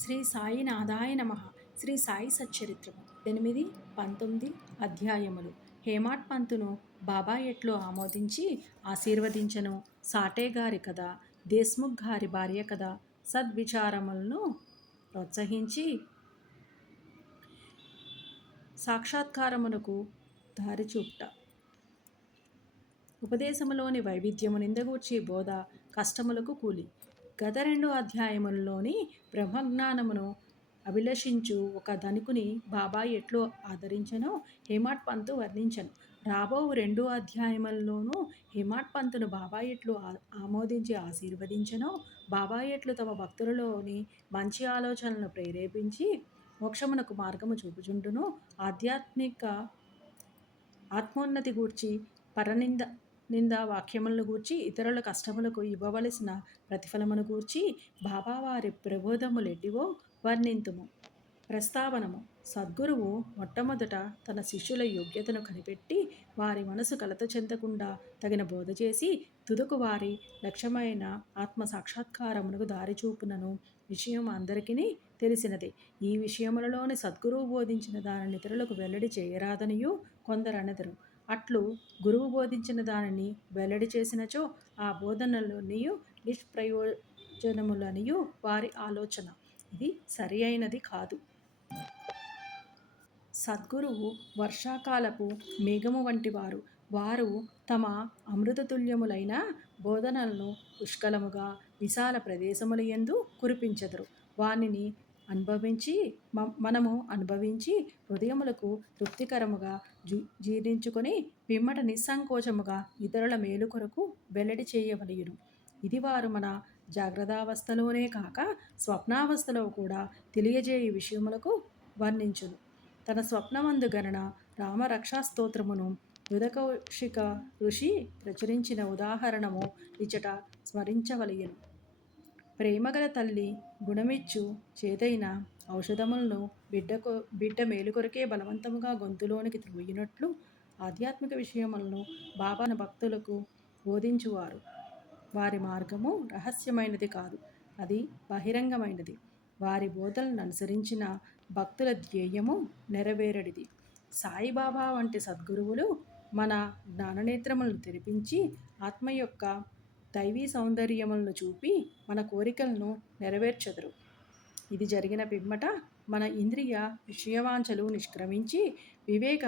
శ్రీ సాయినాథాయ నమః. శ్రీ సాయి సచ్చరిత్రము 8, 19 అధ్యాయములు. హేమాడ్ పంతును బాబా ఎట్లు ఆమోదించి ఆశీర్వదించను. సాటే గారి కథ, దేశ్ముఖ్ గారి భార్య కథ, సద్విచారములను ప్రోత్సహించి సాక్షాత్కారమునకు దారి చూపుట. ఉపదేశములోని వైవిధ్యము నిందగూర్చి బోధ, కష్టములకు కూలి. గత 2 అధ్యాయములలోని బ్రహ్మజ్ఞానమును అభిలషించు ఒక ధనికుని బాబా ఎట్లు ఆదరించనో హేమాడ్ పంతు వర్ణించను. రాబో 2 అధ్యాయములలోనూ హేమాడ్ పంతును బాబా ఎట్లు ఆమోదించి ఆశీర్వదించనో, బాబా ఎట్లు తమ భక్తులలోని మంచి ఆలోచనలను ప్రేరేపించి మోక్షమునకు మార్గము చూపుచుండును, ఆధ్యాత్మిక ఆత్మోన్నతి గూర్చి నిందా వాక్యములను గూర్చి ఇతరుల కష్టములకు ఇవ్వవలసిన ప్రతిఫలమును గూర్చి బాబావారి ప్రబోధములెడ్డివో వర్ణింతుము. ప్రస్తావనము: సద్గురువు మొట్టమొదట తన శిష్యుల యోగ్యతను కనిపెట్టి వారి మనసు కలత చెందకుండా తగిన బోధ చేసి తుదకు వారి లక్ష్యమైన ఆత్మ సాక్షాత్కారమునకు దారి చూపునను విషయం అందరికీ తెలిసినదే. ఈ విషయములలోని సద్గురువు బోధించిన దానిని ఇతరులకు వెల్లడి చేయరాదనియు కొందరనెదరు. అట్లు గురువు బోధించిన దానిని వెల్లడి చేసినచో ఆ బోధనలనియు నిష్ప్రయోజనములనియు వారి ఆలోచన. ఇది సరి అయినది కాదు. సద్గురువు వర్షాకాలపు మేఘము వంటి వారు. వారు తమ అమృతతుల్యములైన బోధనలను పుష్కలముగా విశాల ప్రదేశముల యందు కురిపించెదరు. వానిని మనము అనుభవించి హృదయములకు తృప్తికరముగా జీర్ణించుకొని పిమ్మట నిస్సంకోచముగా ఇతరుల మేలు కొరకు వెల్లడి చేయవలయును. ఇది వారు మన జాగ్రత్తావస్థలోనే కాక స్వప్నావస్థలో కూడా తెలియజేయు విషయములకు వర్ణించును. తన స్వప్నమందు గణన రామరక్షాస్తోత్రమును యుధకౌశిక ఋషి ప్రచురించిన ఉదాహరణము ఇచట స్మరించవలయను. ప్రేమగల తల్లి గుణమిచ్చు చేదైన ఔషధములను బిడ్డ మేలు కొరకే బలవంతముగా గొంతులోనికి త్రోయినట్లు ఆధ్యాత్మిక విషయములను బాబా భక్తులకు బోధించువారు. వారి మార్గము రహస్యమైనది కాదు, అది బహిరంగమైనది. వారి బోధనలను అనుసరించిన భక్తుల ధ్యేయము నెరవేరడిది. సాయిబాబా వంటి సద్గురువులు మన జ్ఞాననేత్రములను తెరిపించి ఆత్మ యొక్క దైవీ సౌందర్యములను చూపి మన కోరికలను నెరవేర్చెదరు. ఇది జరిగిన పిమ్మట మన ఇంద్రియ విషయవాంఛలు నిష్క్రమించి వివేక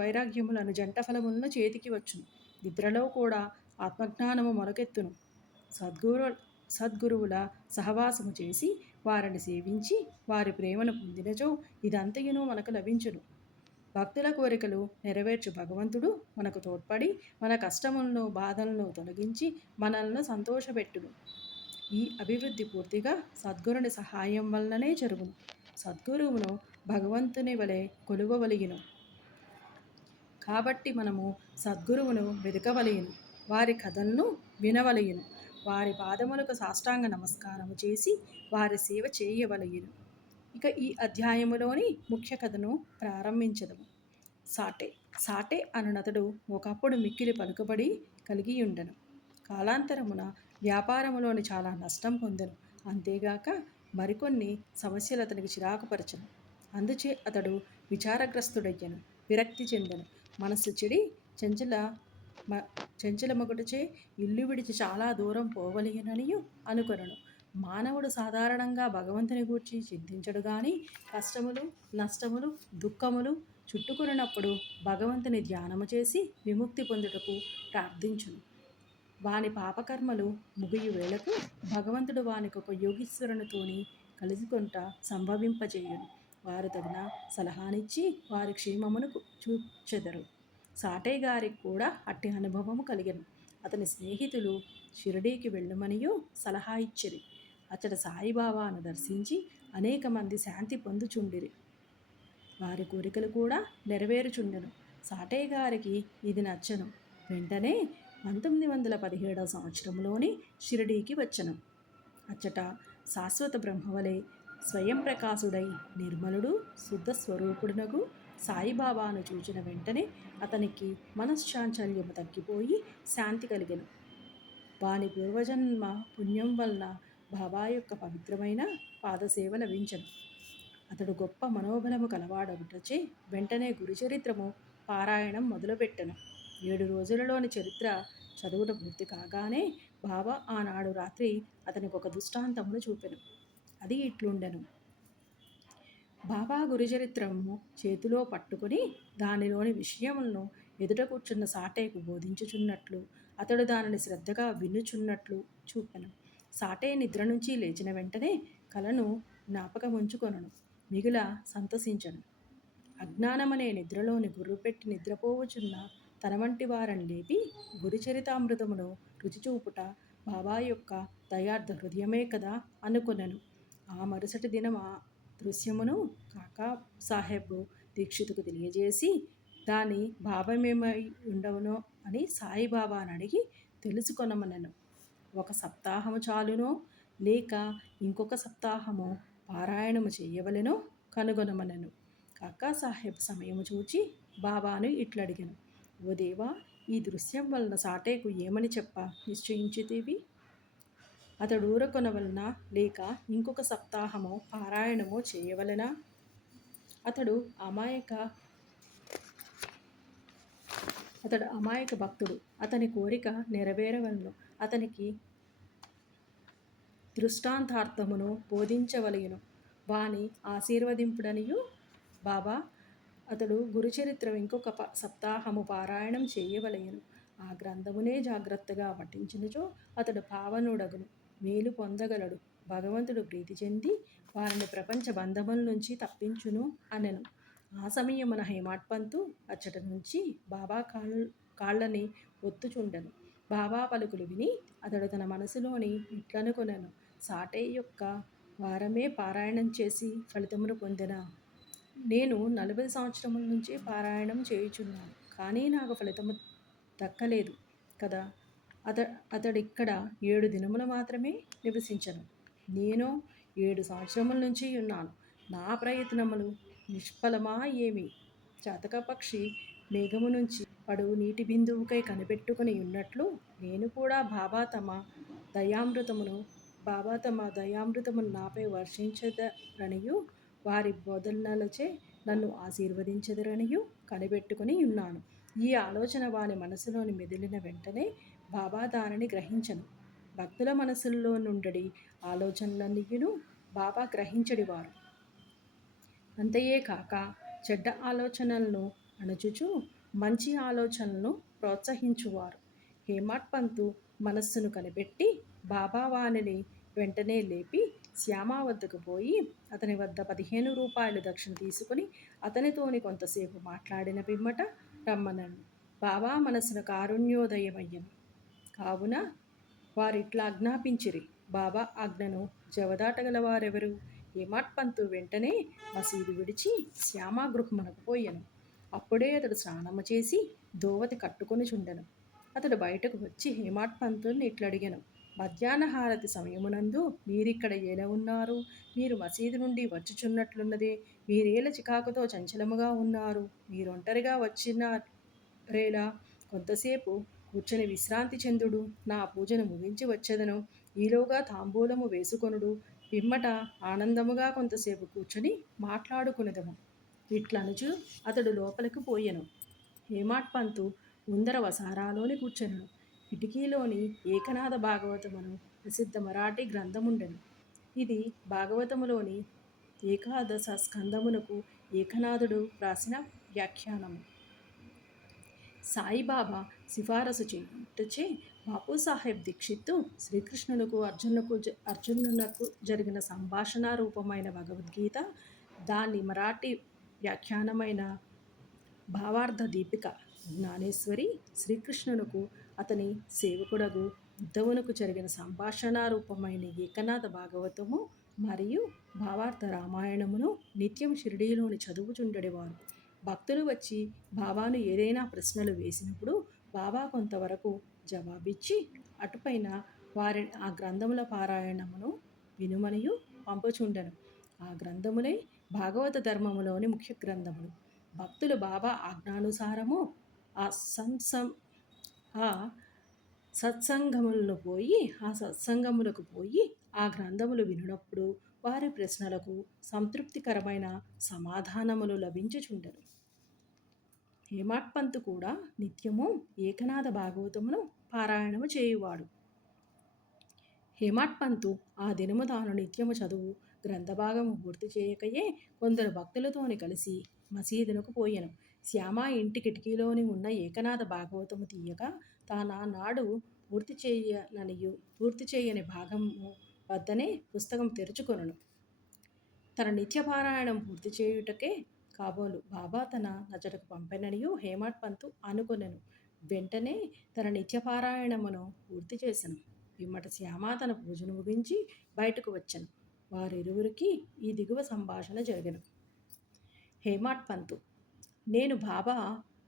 వైరాగ్యములను జంట ఫలములను చేతికి వచ్చును. నిద్రలో కూడా ఆత్మజ్ఞానము మొలకెత్తును. సద్గురువుల సహవాసము చేసి వారిని సేవించి వారి ప్రేమను పొందినచో ఇదంతయును మనకు లభించును. భక్తుల కోరికలు నెరవేర్చు భగవంతుడు మనకు తోడ్పడి మన కష్టములను బాధలను తొలగించి మనల్ని సంతోషపెట్టును. ఈ అభివృద్ధి పూర్తిగా సద్గురుని సహాయం వలననే జరుగును. సద్గురువును భగవంతుని వలె కొలువవలయును. కాబట్టి మనము సద్గురువును వెదకవలయును, వారి కథలను వినవలయును, వారి పాదములకు సాష్టాంగ నమస్కారము చేసి వారి సేవ చేయవలయును. ఇక ఈ అధ్యాయములోని ముఖ్య కథను ప్రారంభించదము. సాటే అనునతడు ఒకప్పుడు మిక్కిలి పలుకుబడి కలిగియుండెను. కాలాంతరమున వ్యాపారములోని చాలా నష్టం పొందెను. అంతేగాక మరికొన్ని సమస్యలు అతనికి చిరాకుపరచను. అందుచే అతడు విచారగ్రస్తుడయ్యను, విరక్తి చెందెను. మనస్సు చెడి చంచలమగుటచే ఇల్లు విడిచి చాలా దూరం పోవలెననియు అనుకొనెను. మానవుడు సాధారణంగా భగవంతుని గూర్చి చింతించడు గాని కష్టములు, నష్టములు, దుఃఖములు చుట్టుకొనినప్పుడు భగవంతుని ధ్యానము చేసి విముక్తి పొందుటకు ప్రార్థించును. వాని పాపకర్మలు ముగియు వేళకు భగవంతుడు వానికొక యోగీశ్వరునితోని కలుసుకొనుట సంభవింపజేయును. వారు తగిన సలహానిచ్చి వారి క్షేమమును చూచెదరు. సాటే గారికి కూడా అట్టి అనుభవము కలిగెను. అతని స్నేహితులు షిరిడీకి వెళ్ళమనియూ సలహా ఇచ్చిరి. అచ్చట సాయిబాబాను దర్శించి అనేక మంది శాంతి పొందుచుండిరి. వారి కోరికలు కూడా నెరవేరుచుండెను. సాటే గారికి ఇది నచ్చను. వెంటనే 1917వ సంవత్సరంలోని షిరిడీకి వచ్చెను. అచ్చట శాశ్వత బ్రహ్మవలే స్వయం ప్రకాశుడై నిర్మలుడు శుద్ధ స్వరూపుడునకు సాయిబాబాను చూచిన వెంటనే అతనికి మనశ్చాంచల్యము తగ్గిపోయి శాంతి కలిగెను. వాని పూర్వజన్మ పుణ్యం వలన బాబా యొక్క పవిత్రమైన పాదసేవ లభించను. అతడు గొప్ప మనోబలము కలవాడగుటచే వెంటనే గురుచరిత్రము పారాయణం మొదలుపెట్టెను. 7 రోజులలోని చరిత్ర చదువుట పూర్తి కాగానే బాబా ఆనాడు రాత్రి అతనికి ఒక దృష్టాంతమును చూపెను. అది ఇట్లుండెను. బాబా గురుచరిత్రము చేతిలో పట్టుకుని దానిలోని విషయములను ఎదుట కూర్చున్న సాటేకు బోధించుచున్నట్లు అతడు దానిని శ్రద్ధగా వినుచున్నట్లు చూపెను. సాటే నిద్ర నుంచి లేచిన వెంటనే కలను జ్ఞాపకముంచుకొనను, మిగుల సంతసించను. అజ్ఞానమనే నిద్రలోని గుర్రుపెట్టి నిద్రపోవుచున్న తన వంటి వారని లేపి గురుచరితామృతమును రుచిచూపుట బాబా యొక్క దయార్థ హృదయమే కదా అనుకొనెను. ఆ మరుసటి దినం ఆ దృశ్యమును కాకా సాహెబ్ దీక్షితుకు తెలియజేసి దాని భావమేమై ఉండవునో అని సాయిబాబాను అడిగి తెలుసుకొనమనెను. 1 సప్తాహము చాలునో లేక ఇంకొక సప్తాహము పారాయణము చేయవలెనో కనుగొనమనెను. కాకా సాహెబ్ సమయము చూచి బాబాను ఇట్లడిగెను. ఓ దేవా, ఈ దృశ్యం వలన సాటేకు ఏమని చెప్ప నిశ్చయించితివి? అతడు ఊరకొనవలన లేక ఇంకొక సప్తాహము పారాయణము చేయవలెనా? అతడు అమాయక భక్తుడు. అతని కోరిక నెరవేరవలను. అతనికి దృష్టాంతార్థమును బోధించవలయును. వాని ఆశీర్వదింపుడనియు బాబా. అతడు గురుచరిత్ర ఇంకొక సప్తాహము పారాయణం చేయవలయను. ఆ గ్రంథమునే జాగ్రత్తగా పఠించినచో అతడు పావనుడగును, మేలు పొందగలడు. భగవంతుడు ప్రీతి చెంది వారిని ప్రపంచ బంధముల నుంచి తప్పించును అనెను. ఆ సమయమున హేమాడ్ పంతు అచ్చట నుంచి బాబా కాళ్ళని ఒత్తుచుండెను. బాబా పలుకులు విని అతడు తన మనసులోని ఇట్లనుకొనెను, సాటే యొక్క వారమే పారాయణం చేసి ఫలితమును పొందెనా? నేను 40 సంవత్సరముల నుంచి పారాయణం చేయుచున్నాను, కానీ నాకు ఫలితము దక్కలేదు కదా. అతడిక్కడ 7 దినములు మాత్రమే నివసించను. నేను 7 సంవత్సరముల నుంచి ఉన్నాను. నా ప్రయత్నములు నిష్ఫలమా ఏమి? చాతక పక్షి మేఘము నుంచి పడు నీటి బిందువుకై కనిపెట్టుకుని ఉన్నట్లు నేను కూడా బాబా తమ దయామృతమును నాపై వర్షించదరనియు వారి బోధనలచే నన్ను ఆశీర్వదించదరనియు కనిపెట్టుకుని ఉన్నాను. ఈ ఆలోచన వాని మనసులోని మెదిలిన వెంటనే బాబా దానిని గ్రహించను. భక్తుల మనసుల్లో నుండడి ఆలోచనలన్నీయును బాబా గ్రహించడివారు. అంతయే కాక చెడ్డ ఆలోచనలను అణచుచు మంచి ఆలోచనలను ప్రోత్సహించువారు. హేమాడ్ పంతు మనస్సును కనిపెట్టి బాబా వానిని వెంటనే లేపి శ్యామ వద్దకు పోయి అతని వద్ద 15 రూపాయలు దక్షిణ తీసుకుని అతనితోని కొంతసేపు మాట్లాడిన పిమ్మట రమ్మనను. బాబా మనసున కారుణ్యోదయమయ్యను. కావున వారిట్లా ఆజ్ఞాపించిరి. బాబా ఆజ్ఞను జవదాటగలవారెవరు? హేమాడ్ పంతు వెంటనే మసీదు విడిచి శ్యామ గృహమునకు పోయెను. అప్పుడే అతడు స్నానము చేసి దోవతి కట్టుకొనుచుండెను. అతడు బయటకు వచ్చి హేమాడ్ పంతుని ఇట్లడిగెను, మధ్యాహ్న హారతి సమయమునందు మీరిక్కడ ఎలా ఉన్నారు? మీరు మసీదు నుండి వచ్చుచున్నట్లున్నదే, మీరేల చికాకుతో చంచలముగా ఉన్నారు? మీరొంటరిగా వచ్చినారేలా? కొంతసేపు కూర్చొని విశ్రాంతి చెందుడు, నా పూజను ముగించి వచ్చెదను. ఈలోగా తాంబూలము వేసుకొనుడు, పిమ్మట ఆనందముగా కొంతసేపు కూర్చొని మాట్లాడుకునేదము. ఇట్లనుచు అతడు లోపలికి పోయెను. హేమాడ్ పంతు ముందర వసారాలోని కూర్చొనెను. కిటికీలోని ఏకనాథ భాగవతమును ప్రసిద్ధ మరాఠీ గ్రంథముండెను. ఇది భాగవతములోని 11వ స్కందమునకు ఏకనాథుడు వ్రాసిన వ్యాఖ్యానము. సాయిబాబా సిఫారసు చేయుటచే బాపూసాహెబ్ దీక్షిత్ శ్రీకృష్ణునకు అర్జునునకు జరిగిన సంభాషణ రూపమైన భగవద్గీత, దాని మరాఠీ వ్యాఖ్యానమైన భావార్థ దీపిక, జ్ఞానేశ్వరి శ్రీకృష్ణునకు అతని సేవకుడగు ఉద్ధవునకు జరిగిన సంభాషణ రూపమైన ఏకనాథ భాగవతము మరియు భావార్థ రామాయణమును నిత్యం షిరిడీలోని చదువుచుండెడివారు. భక్తులు వచ్చి బాబాను ఏదైనా ప్రశ్నలు వేసినప్పుడు బాబా కొంతవరకు జవాబిచ్చి అటుపైన వారిని ఆ గ్రంథముల పారాయణమును వినుమనియు పంపుచుండెను. ఆ గ్రంథములే భాగవత ధర్మములోని ముఖ్య గ్రంథములు. భక్తులు బాబా ఆజ్ఞానుసారము ఆ సత్సంగములను పోయి ఆ సత్సంగములకు పోయి ఆ గ్రంథములు వినునప్పుడు వారి ప్రశ్నలకు సంతృప్తికరమైన సమాధానములు లభించుచుండెను. హేమాడ్ పంతు కూడా నిత్యము ఏకనాథ భాగవతమును పారాయణము చేయువాడు. హేమాడ్ పంతు ఆ దినము తాను నిత్యము చదువు గ్రంథభాగము పూర్తి చేయకయే కొందరు భక్తులతోని కలిసి మసీదునకు పోయెను. శ్యామ ఇంటి కిటికీలోని ఉన్న ఏకనాథ భాగవతము తీయగా తానా నాడు పూర్తి చేయని భాగము వద్దనే పుస్తకం తెరుచుకొనెను. తన నిత్యపారాయణం పూర్తి చేయుటకే కాబోలు బాబా తన నజటకు పంపెననియు హేమాడ్ పంతు అనుకొనెను. వెంటనే తన నిత్యపారాయణమును పూర్తి చేసెను. పిమ్మట శ్యామ తన పూజను ముగించి బయటకు వచ్చెను. వారిరువురికి ఈ దిగువ సంభాషణ జరిగెను. హేమాడ్ పంతు: నేను బాబా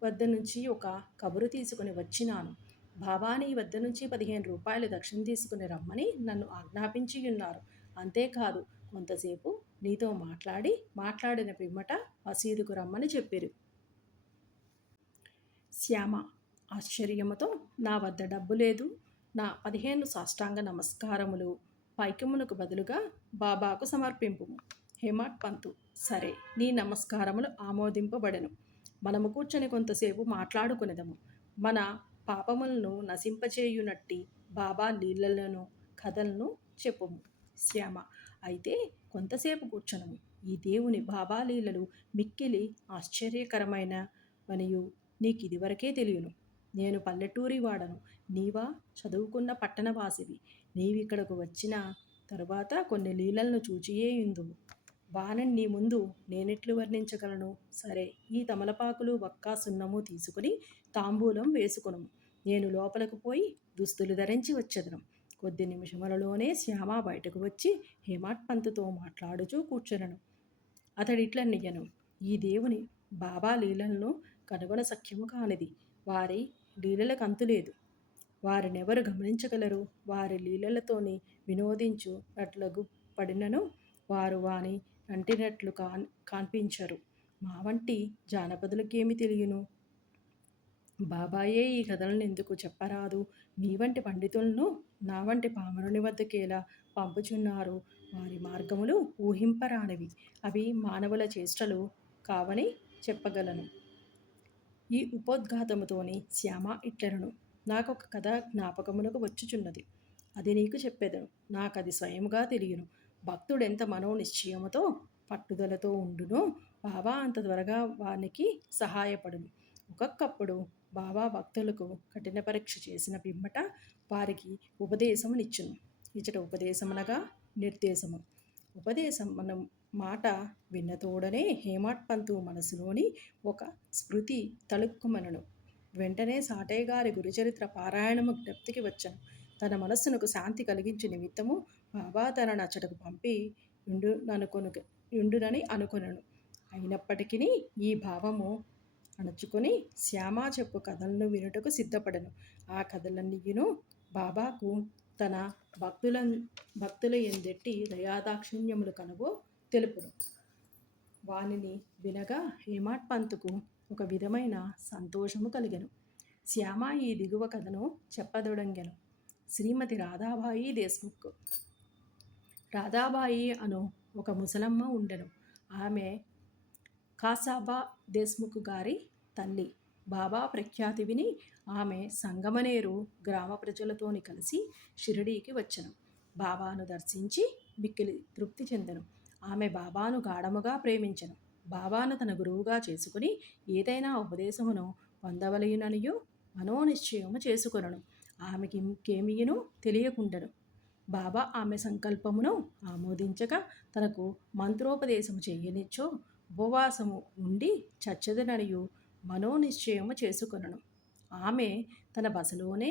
వద్ద నుంచి ఒక కబురు తీసుకుని వచ్చినాను. బాబా నీ వద్ద నుంచి 15 రూపాయలు దక్షిణ తీసుకుని రమ్మని నన్ను ఆజ్ఞాపించియున్నారు. అంతేకాదు కొంతసేపు నీతో మాట్లాడిన పిమ్మట మసీదుకు రమ్మని చెప్పిరి. శ్యామ ఆశ్చర్యముతో నా వద్ద డబ్బు లేదు. నా 15 సాష్టాంగ నమస్కారములు పైకమునకు బదులుగా బాబాకు సమర్పింపుము. హేమాడ్ పంతు: సరే, నీ నమస్కారములు ఆమోదింపబడెను. మనము కూర్చొని కొంతసేపు మాట్లాడుకునేదము. మన పాపములను నశింపచేయునట్టి బాబా లీలలను కథలను చెప్పుము. శ్యామ: అయితే కొంతసేపు కూర్చొనము. ఈ దేవుని బాబా లీలలు మిక్కిలి ఆశ్చర్యకరమైనవనియు నీకిదివరకే తెలియను. నేను పల్లెటూరి వాడను, నీవా చదువుకున్న పట్టణవాసివి. నీవిక్కడకు వచ్చిన తరువాత కొన్ని లీలలను చూచియే యుందువు. వానిని నీ ముందు నేనెట్లు వర్ణించగలను? సరే, ఈ తమలపాకులు వక్కా సున్నము తీసుకుని తాంబూలం వేసుకొనుము. నేను లోపలకు పోయి దుస్తులు ధరించి వచ్చెదను. కొద్ది నిమిషములలోనే శ్యామ బయటకు వచ్చి హేమాడ్ పంతుతో మాట్లాడుచూ కూర్చొనెను. అతడిట్లనియ్యెను: ఈ దేవుని బాబా లీలలను కనుగొన సఖ్యము కానిది. వారి లీలలకు అంతులేదు. వారినెవరు గమనించగలరు? వారి లీలలతోని వినోదించునట్లగు పడినను వారు వాని అంటినట్లు కాన్పించరు. మా వంటి జానపదులకేమి తెలియను? బాబాయే ఈ కథలను ఎందుకు చెప్పరాదు? మీ వంటి పండితులను నా వంటి పామరుని వద్దకేలా పంపుచున్నారు? వారి మార్గములు ఊహింపరానివి. అవి మానవుల చేష్టలు కావని చెప్పగలను. ఈ ఉపోద్ఘాతముతోని శ్యామ ఇట్లనెను: నాకొక కథ జ్ఞాపకమునకు వచ్చుచున్నది. అది నీకు చెప్పెదను. నాకది స్వయముగా తెలియను. భక్తుడెంత మనోనిశ్చయముతో పట్టుదలతో ఉండునో బాబా అంత త్వరగా వానికి సహాయపడును. ఒక్కొక్కప్పుడు బాబా భక్తులకు కఠిన పరీక్ష చేసిన పిమ్మట వారికి ఉపదేశమునిచ్చును. ఇచట ఉపదేశమనగా నిర్దేశము. ఉపదేశం మన మాట విన్నతోడనే హేమాడ్ పంతు మనసులోని ఒక స్మృతి తళుక్కుమనెను. వెంటనే సాటేగారి గురుచరిత్ర పారాయణము జ్ఞప్తికి వచ్చెను. తన మనస్సునకు శాంతి కలిగించు నిమిత్తము బాబా తన నచ్చటకు పంపి యుండునని అనుకొనెను. అయినప్పటికీ ఈ భావము అణచుకొని శ్యామ చెప్పు కథలను వినుటకు సిద్ధపడెను. ఆ కథలన్నీయును బాబాకు తన భక్తుల ఎందెట్టి దయాదాక్షిణ్యములు కలవో తెలుపును. వానిని వినగా హేమాడ్ పంతుకు ఒక విధమైన సంతోషము కలిగెను. శ్యామ ఈ దిగువ కథను చెప్పదొడంగెను. శ్రీమతి రాధాబాయి దేశ్ముఖ్. రాధాబాయి అను ఒక ముసలమ్మ ఉండెను. ఆమె కాసాబా దేశ్ముఖ్ గారి తల్లి. బాబా ప్రఖ్యాతి విని ఆమె సంగమనేరు గ్రామ ప్రజలతోని కలిసి షిరిడీకి వచ్చెను. బాబాను దర్శించి మిక్కిలి తృప్తి చెందెను. ఆమె బాబాను గాఢముగా ప్రేమించెను. బాబాను తన గురువుగా చేసుకుని ఏదైనా ఉపదేశమును పొందవలయుననియు మనోనిశ్చయము చేసుకొనెను. ఆమెకి ఇంకేమియును తెలియకుండెను. బాబా ఆమె సంకల్పమును ఆమోదించగా తనకు మంత్రోపదేశము చేయనిచ్చో ఉపవాసము ఉండి చచ్చెదననియు మనోనిశ్చయము చేసుకొనెను. ఆమె తన బసలోనే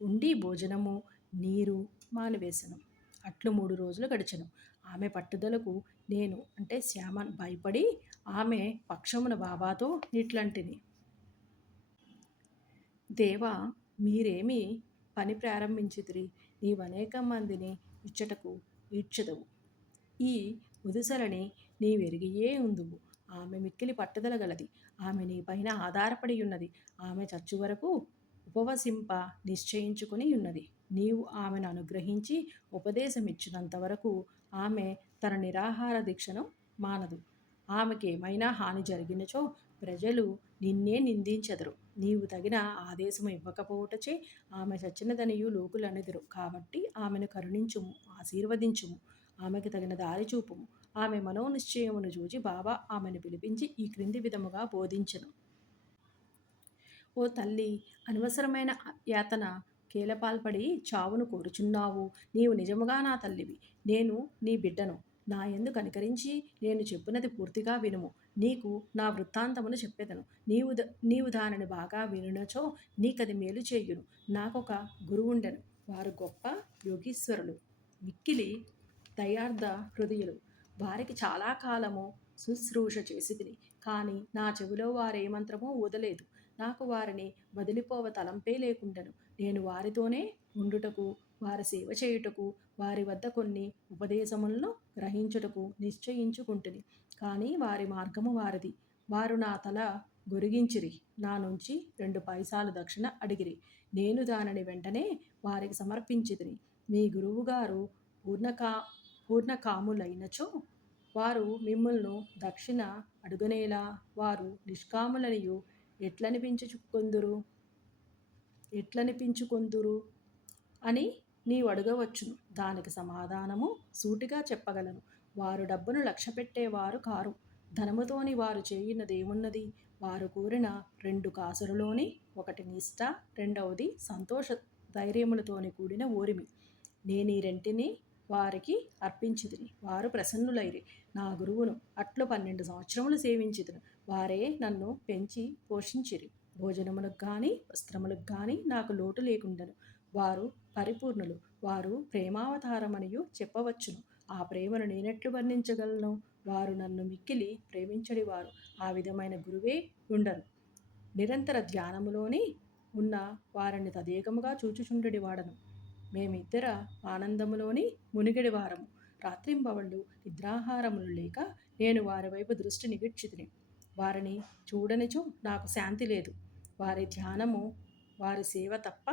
ఉండి భోజనము నీరు మానివేశెను. అట్లు 3 రోజులు గడిచెను. ఆమె పట్టుదలకు నేను అంటే శ్యామ భయపడి ఆమె పక్షమున బాబాతో ఇట్లంటిని: దేవా, మీరేమి పని ప్రారంభించితిరి? నీవనేక మందిని ఇచ్చటకు ఈడ్చెదవు. ఈ ముదుసలని నీవెరిగియే ఉందువు. ఆమె మిక్కిలి పట్టుదల గలది. ఆమె నీపైన ఆధారపడి ఉన్నది. ఆమె చచ్చు వరకు ఉపవసింప నిశ్చయించుకుని ఉన్నది. నీవు ఆమెను అనుగ్రహించి ఉపదేశమిచ్చినంత వరకు ఆమె తన నిరాహార దీక్షను మానదు. ఆమెకేమైనా హాని జరిగినచో ప్రజలు నిన్నే నిందించెదరు. నీవు తగిన ఆదేశము ఇవ్వకపోవటచే ఆమె చచ్చినదనియు లోకులనెదరు. కాబట్టి ఆమెను కరుణించుము, ఆశీర్వదించుము, ఆమెకు తగిన దారి చూపుము. ఆమె మనోనిశ్చయమును చూచి బాబా ఆమెను పిలిపించి ఈ క్రింది విధముగా బోధించెను. ఓ తల్లి, అనవసరమైన యాతన కేలపాల్పడి చావును కోరుచున్నావు. నీవు నిజముగా నా తల్లివి, నేను నీ బిడ్డను. నా యందు కనికరించి నేను చెప్పినది పూర్తిగా వినుము. నీకు నా వృత్తాంతమును చెప్పెదను. నీవు దానిని బాగా వినునచో నీకది మేలు చేయును. నాకొక గురువుండెను. వారు గొప్ప యోగీశ్వరులు, మిక్కిలి దయార్థ హృదయులు. వారికి చాలా కాలము శుశ్రూష చేసి తిని, కానీ నా చెవిలో వారే మంత్రమూ ఊదలేదు. నాకు వారిని వదిలిపోవ తలంపే లేకుండెను. నేను వారితోనే ఉండుటకు, వారి సేవ చేయుటకు, వారి వద్ద కొన్ని ఉపదేశములను గ్రహించుటకు నిశ్చయించుకుంటుని. కానీ వారి మార్గము వారిది. వారు నా తల గొరిగించిరి, నా నుంచి 2 పైసాలు దక్షిణ అడిగిరి. నేను దానిని వెంటనే వారికి సమర్పించితిని. మీ గురువుగారు పూర్ణకాములైనచో వారు మిమ్ములను దక్షిణ అడుగనేలా? వారు నిష్కాములనియు ఎట్లనిపించుకొందురు అని నీవు అడగవచ్చును. దానికి సమాధానము సూటిగా చెప్పగలను. వారు డబ్బును లక్ష్యపెట్టేవారు కారు. ధనముతోని వారు చేయునదేమున్నది? వారు కోరిన 2 కాసులలోని ఒకటి నిష్ఠ, రెండవది సంతోష ధైర్యములతోని కూడిన ఓరిమి. నేను ఈ రెంటిని వారికి అర్పించితిని. వారు ప్రసన్నులైరి. నా గురువును అట్లు 12 సంవత్సరములు సేవించితిని. వారే నన్ను పెంచి పోషించిరి. భోజనములకు గాని వస్త్రములకు గాని నాకు లోటు లేకుండెను. వారు పరిపూర్ణులు. వారు ప్రేమావతారమనియు చెప్పవచ్చును. ఆ ప్రేమను నేనెట్లు వర్ణించగలను? వారు నన్ను మిక్కిలి ప్రేమించడివారు. ఆ విధమైన గురువే ఉండరు. నిరంతర ధ్యానములోని ఉన్న వారిని తదేకముగా చూచుచుండెడివాడను. మేమిద్దర ఆనందములోని మునిగడివారము. రాత్రింబవళ్ళు నిద్రాహారములు లేక నేను వారి వైపు దృష్టి నిగిడ్చితిని. వారిని చూడనిచో నాకు శాంతి లేదు. వారి ధ్యానము, వారి సేవ తప్ప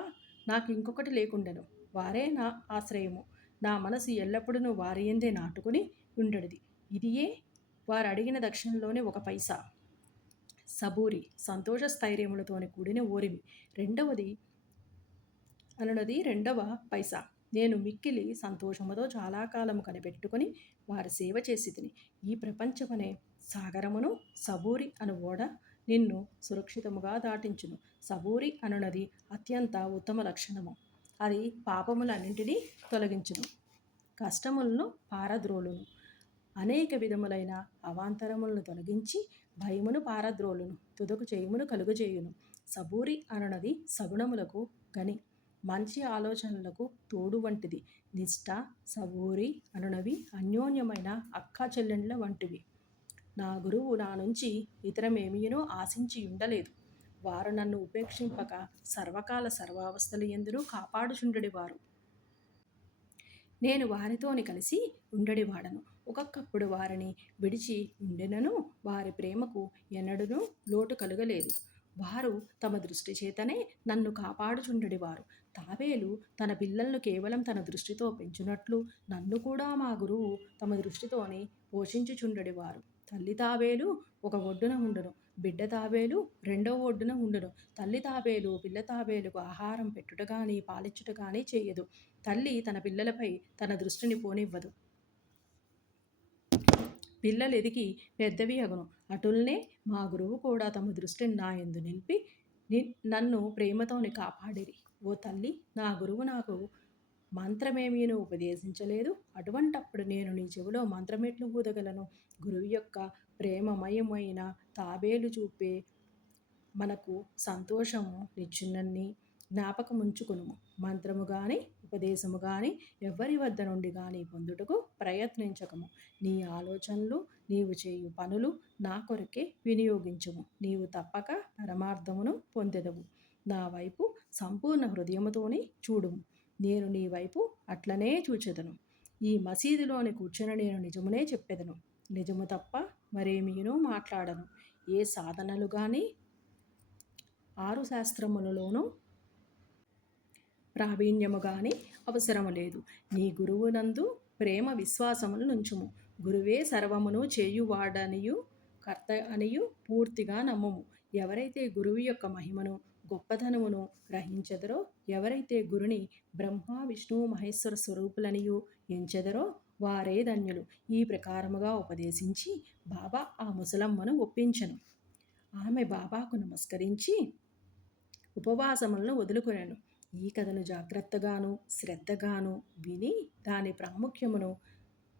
నాకు ఇంకొకటి లేకుండెను. వారే నా ఆశ్రయము. నా మనసు ఎల్లప్పుడూ వారి యందే నాటుకుని ఉండడిది. ఇదియే వారు అడిగిన దక్షిణలోనే 1 పైసా. సబూరి, సంతోష స్థైర్యములతోని కూడిన ఓరిమి రెండవ పైసా. నేను మిక్కిలి సంతోషముతో చాలా కాలము కనిపెట్టుకుని వారి సేవ చేసి తిని. ఈ ప్రపంచమనే సాగరమును సబూరి అను ఓడ నిన్ను సురక్షితముగా దాటించును. సబూరి అనునది అత్యంత ఉత్తమ లక్షణము. అది పాపములన్నింటినీ తొలగించును, కష్టములను పారద్రోలును, అనేక విధములైన అవాంతరములను తొలగించి భయమును పారద్రోలును, తుదకు జయమును కలుగజేయును. సబూరి అనునది సగుణములకు గని, మంచి ఆలోచనలకు తోడు వంటిది. నిష్ఠ, సబూరి అనునవి అన్యోన్యమైన అక్కా చెల్లెండ్ల వంటివి. నా గురువు నా నుంచి ఇతరమేమీనూ ఆశించి ఉండలేదు. వారు నన్ను ఉపేక్షింపక సర్వకాల సర్వావస్థలు యందును కాపాడుచుండెడివారు. నేను వారితోని కలిసి ఉండడివాడను. ఒక్కొక్కప్పుడు వారిని విడిచి ఉండెనను వారి ప్రేమకు ఎన్నడూనూ లోటు కలుగలేదు. వారు తమ దృష్టి చేతనే నన్ను కాపాడుచుండెడివారు. తాబేలు తన పిల్లలను కేవలం తన దృష్టితో పెంచునట్లు నన్ను కూడా మా గురువు తమ దృష్టితోనే పోషించుచుండెడివారు. తల్లి తాబేలు ఒక ఒడ్డున ఉండును, బిడ్డ తాబేలు రెండో ఒడ్డున ఉండును. తల్లి తాబేలు పిల్ల తాబేలుకు ఆహారం పెట్టుట గాని పాలిచ్చుట గాని చేయదు. తల్లి తన పిల్లలపై తన దృష్టిని పోనివ్వదు. పిల్లలు ఎదిగి పెద్దవి అగును. అటుల్నే మా గురువు కూడా తమ దృష్టిని నా యందు నిలిపి నన్ను ప్రేమతోని కాపాడిరి. ఓ తల్లి, నా గురువు నాకు మంత్రమేమీనూ ఉపదేశించలేదు. అటువంటప్పుడు నేను నీ చెవిలో మంత్రమెట్లు ఊదగలను? గురువు యొక్క ప్రేమమయమైన తాబేలు చూపే మనకు సంతోషము నిచ్చునని జ్ఞాపకముంచుకునుము. మంత్రము గాని ఉపదేశము గాని ఎవ్వరి వద్ద నుండి గాని పొందుటకు ప్రయత్నించకము. నీ ఆలోచనలు, నీవు చేయు పనులు నా కొరకే వినియోగించుము. నీవు తప్పక పరమార్థమును పొందెదవు. నా వైపు సంపూర్ణ హృదయముతోని చూడుము. నేను నీ వైపు అట్లనే చూచెదను. ఈ మసీదులోని కూర్చొని నేను నిజమునే చెప్పెదను. నిజము తప్ప మరేమీనూ మాట్లాడను. ఏ సాధనలు గాని 6 శాస్త్రములలోనూ ప్రావీణ్యము గాని అవసరము లేదు. నీ గురువునందు ప్రేమ విశ్వాసములు నుంచుము. గురువే సర్వమును చేయువాడనియు కర్త అనియు పూర్తిగా నమ్ముము. ఎవరైతే గురువు యొక్క మహిమను గొప్పతనమును గ్రహించెదరో, ఎవరైతే గురుని బ్రహ్మ విష్ణువు మహేశ్వర స్వరూపులనియు ఎంచెదరో వారే ధన్యులు. ఈ ప్రకారముగా ఉపదేశించి బాబా ఆ ముసలమ్మను ఒప్పించెను. ఆమె బాబాకు నమస్కరించి ఉపవాసములను వదులుకొనెను. ఈ కథను జాగ్రత్తగాను శ్రద్ధగాను విని దాని ప్రాముఖ్యమును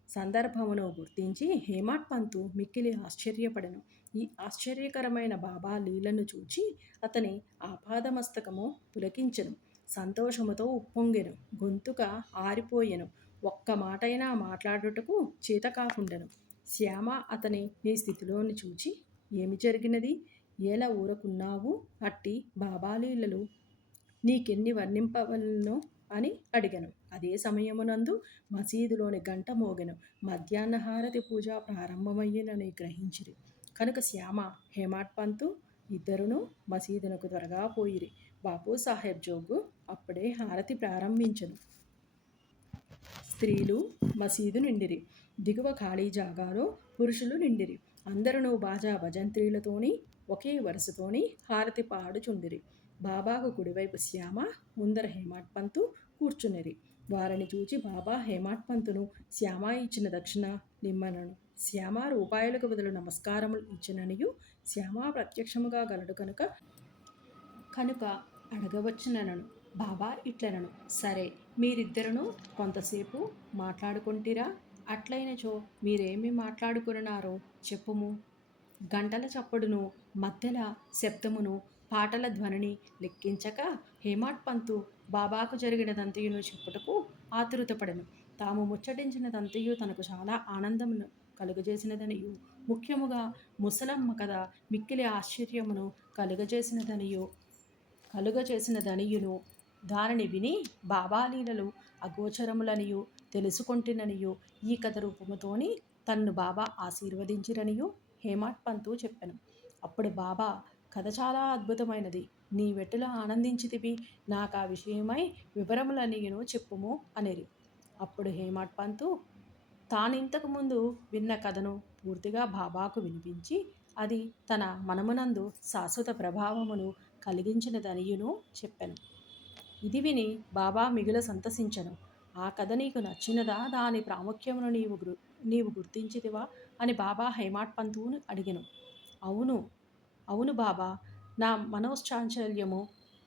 సందర్భమును గుర్తించి హేమాడ్ పంతు మిక్కిలి ఆశ్చర్యపడెను. ఈ ఆశ్చర్యకరమైన బాబా లీలను చూచి అతని ఆపాదమస్తకము పులకించెను. సంతోషముతో ఉప్పొంగెను. గొంతుక ఆరిపోయెను. ఒక్క మాటైనా మాట్లాడుటకు చేత కాకుండెను. శ్యామ అతని నీ స్థితిలోని చూచి ఏమి జరిగినది, ఎలా ఊరకున్నావు, అట్టి బాబాలీలలు నీకెన్ని వర్ణింపవలను అని అడిగెను. అదే సమయమునందు మసీదులోని గంట మోగెను. మధ్యాహ్న హారతి పూజ ప్రారంభమయ్యినని గ్రహించిరి. కనుక శ్యామ హేమాడ్ పంతు ఇద్దరును మసీదునకు త్వరగా పోయిరి. బాపు సాహెబ్ జోగు అప్పుడే హారతి ప్రారంభించెను. స్త్రీలు మసీదు నిండిరి. దిగువ ఖాళీ జాగాలో పురుషులు నిండిరి. అందరూ బాజా భజంత్రీలతోని ఒకే వరుసతోని హారతి పాడుచుండిరి. బాబాకు కుడివైపు శ్యామ, ముందర హేమాడ్ పంతు కూర్చునిరి. వారిని చూచి బాబా హేమాడ్ పంతును శ్యామ ఇచ్చిన దక్షిణ నిమ్మనను. శ్యామ రూపాయలకు బదులు నమస్కారములు ఇచ్చిననియు శ్యామ ప్రత్యక్షముగా గలడు కనుక అడగవచ్చునను. బాబా ఇట్లనను, సరే మీరిద్దరును కొంతసేపు మాట్లాడుకుంటిరా? అట్లయినచో మీరేమి మాట్లాడుకున్నారో చెప్పుము. గంటల చప్పుడును మధ్యల శబ్దమును పాటల ధ్వనిని లెక్కించక హేమాడ్ పంతు బాబాకు జరిగినదంతయును చెప్పుటకు ఆతురతపడెను. తాము ముచ్చటించినదంతయు తనకు చాలా ఆనందమును కలుగజేసినదనియు, ముఖ్యముగా ముసలమ్మ కథ మిక్కిలి ఆశ్చర్యమును కలుగజేసినదనియును, దానిని విని బాబాలీలలు అగోచరములనియు తెలుసుకొంటిననియు, ఈ కథ రూపముతోని తన్ను బాబా ఆశీర్వదించిరనియు హేమాడ్ పంతు చెప్పెను. అప్పుడు బాబా, కథ చాలా అద్భుతమైనది. నీ వెట్టుల ఆనందించితివి. నాకా విషయమై వివరములనియును చెప్పుము అనిరి. అప్పుడు హేమాడ్ పంతు తానింతకు ముందు విన్న కథను పూర్తిగా బాబాకు వినిపించి, అది తన మనమునందు శాశ్వత ప్రభావమును కలిగించినదనియును చెప్పెను. ఇది విని బాబా మిగుల సంతసించెను. ఆ కథ నీకు నచ్చినదా? దాని ప్రాముఖ్యమును నీవు గుర్తించితివా అని బాబా హేమాడ్ పంతువును అడిగెను. అవును అవును బాబా, నా మనోశ్చాంచల్యము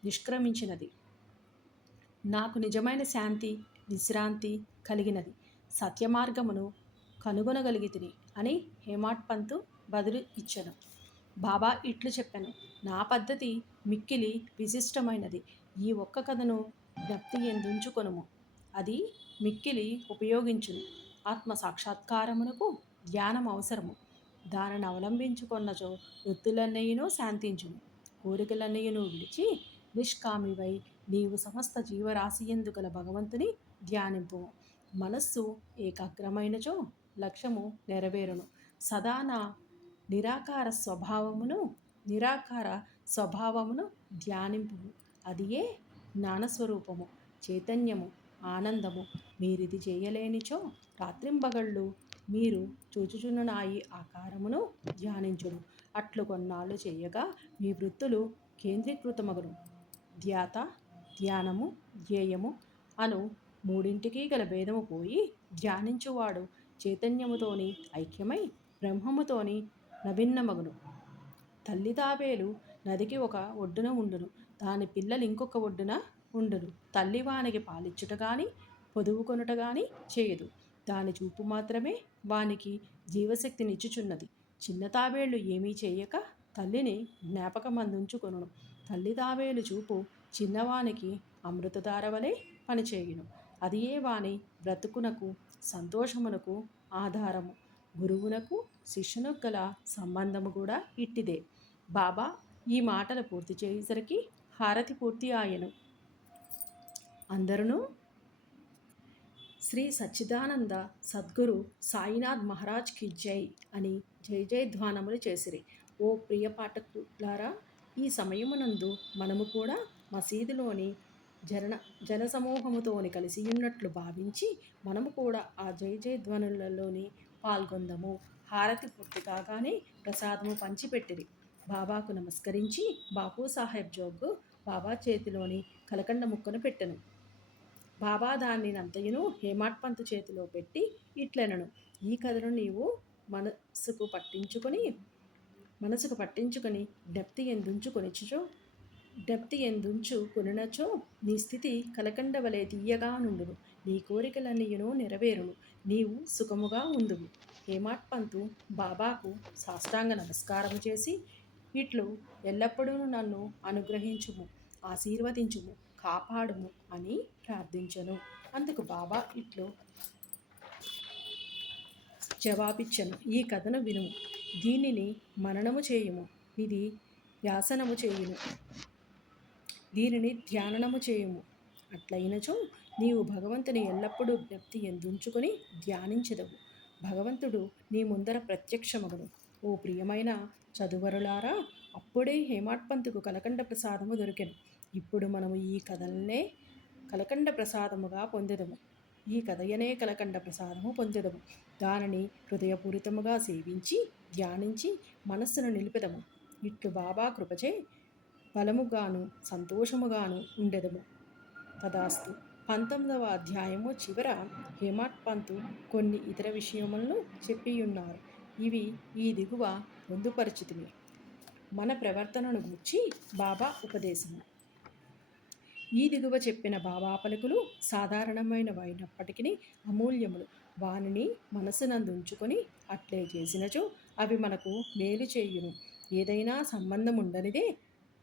నిష్క్రమించినది. నాకు నిజమైన శాంతి విశ్రాంతి కలిగినది. సత్యమార్గమును కనుగొనగలిగితిని అని హేమాడ్ పంతు బదులు ఇచ్చెను. బాబా ఇట్లు చెప్పెను, నా పద్ధతి మిక్కిలి విశిష్టమైనది. ఈ ఒక్క కథను జ్ఞప్తి ఎందుంచుకొనుము. అది మిక్కిలి ఉపయోగించును. ఆత్మ సాక్షాత్కారమునకు ధ్యానం అవసరము. దానిని అవలంబించుకొన్నచో వృత్తులన్నయును శాంతించును. కోరికలన్నయును విడిచి నిష్కామివై నీవు సమస్త జీవరాశియందు గల భగవంతుని ధ్యానింపుము. మనస్సు ఏకాగ్రమైనచో లక్ష్యము నెరవేరును. సదా నా నిరాకార స్వభావమును ధ్యానింపుము. అదియే జ్ఞానస్వరూపము, చైతన్యము, ఆనందము. మీరిది చేయలేనిచో రాత్రింబగళ్ళు మీరు చూచుచున్న నా ఈ ఆకారమును ధ్యానించుడు. అట్లు కొన్నాళ్ళు చేయగా మీ వృత్తులు కేంద్రీకృతమగును. ధ్యాత, ధ్యానము, ధ్యేయము అను మూడింటికి గల భేదము పోయి ధ్యానించువాడు చైతన్యముతోని ఐక్యమై బ్రహ్మముతోని నభిన్నమగును. తల్లి తాబేలు నదికి ఒక ఒడ్డున ఉండును, దాని పిల్లలు ఇంకొక ఒడ్డున ఉండును. తల్లి వానికి పాలిచ్చుట గాని పొదువు కొనుట గాని చేయదు. దాని చూపు మాత్రమే వానికి జీవశక్తినిచ్చుచున్నది. చిన్న తాబేళ్లు ఏమీ చేయక తల్లిని జ్ఞాపకమందుంచుకొనును. తల్లి తాబేలు చూపు చిన్నవానికి అమృతధార వలె పనిచేయును. అదియే వాని బ్రతుకునకు సంతోషమునకు ఆధారము. గురువునకు శిష్యునకు గల సంబంధము కూడా ఇట్టిదే. బాబా ఈ మాటలు పూర్తి చేసేసరికి హారతి పూర్తి ఆయెను. అందరూ శ్రీ సచ్చిదానంద సద్గురు సాయినాథ్ మహారాజ్ కి జై అని జై జై ధ్వానములు చేసిరి. ఓ ప్రియ పాఠకులారా, ఈ సమయమునందు మనము కూడా మసీదులోని జన జనసమూహముతోని కలిసియున్నట్లు భావించి మనము కూడా ఆ జయ జయధ్వనులలోని పాల్గొందము. హారతి పూర్తి కాగానే ప్రసాదము పంచిపెట్టిరి. బాబాకు నమస్కరించి బాపూసాహెబ్ జోగు బాబా చేతిలోని కలకండ ముక్కను పెట్టెను. బాబా దాన్ని నంతయును హేమాడ్ పంతు చేతిలో పెట్టి ఇట్లెనను, ఈ కథను నీవు మనసుకు పట్టించుకొని జ్ఞప్తి ఎందుంచుకొనినచో నీ స్థితి కలకండ వలె తీయగా నుండును. నీ కోరికలన్నీయును నెరవేరును. నీవు సుఖముగా ఉందువు. హేమాడ్ పంతు బాబాకు సాష్టాంగ నమస్కారము చేసి ఇట్లు ఎల్లప్పుడూ నన్ను అనుగ్రహించుము, ఆశీర్వదించుము, కాపాడుము అని ప్రార్థించెను. అందుకు బాబా ఇట్లు జవాబిచ్చెను, ఈ కథను వినుము, దీనిని మననము చేయుము, ఇది వ్యాసనము చేయును, దీనిని ధ్యానము చేయుము. అట్లయినచో నీవు భగవంతుని ఎల్లప్పుడూ జ్ఞప్తి ఎందుంచుకొని ధ్యానించెదవు. భగవంతుడు నీ ముందర ప్రత్యక్షమగును. ఓ ప్రియమైన చదువరులారా, అప్పుడే హేమాడ్ పంతుకు కలకండ ప్రసాదము దొరికెను. ఇప్పుడు మనము ఈ కథలనే కలకండ ప్రసాదముగా పొందెదము. ఈ కథయనే కలకండ ప్రసాదము పొందెదము. దానిని హృదయపూరితముగా సేవించి ధ్యానించి మనస్సును నిలిపెదము. ఇట్లు బాబా కృపచే బలముగాను సంతోషముగాను ఉండెదము. తదాస్తు. 19వ అధ్యాయము చివర హేమాడ్ పంతు కొన్ని ఇతర విషయములను చెప్పియున్నారు. ఇవి ఈ దిగువ పొందుపరిచితిమి. మన ప్రవర్తనను గూర్చి బాబా ఉపదేశము. ఈ దిగువ చెప్పిన బాబా పలుకులు సాధారణమైనవైనప్పటికీ అమూల్యములు. వానిని మనసునందుంచుకొని అట్లే చేసినచో అవి మనకు మేలు చేయును. ఏదైనా సంబంధముండనిదే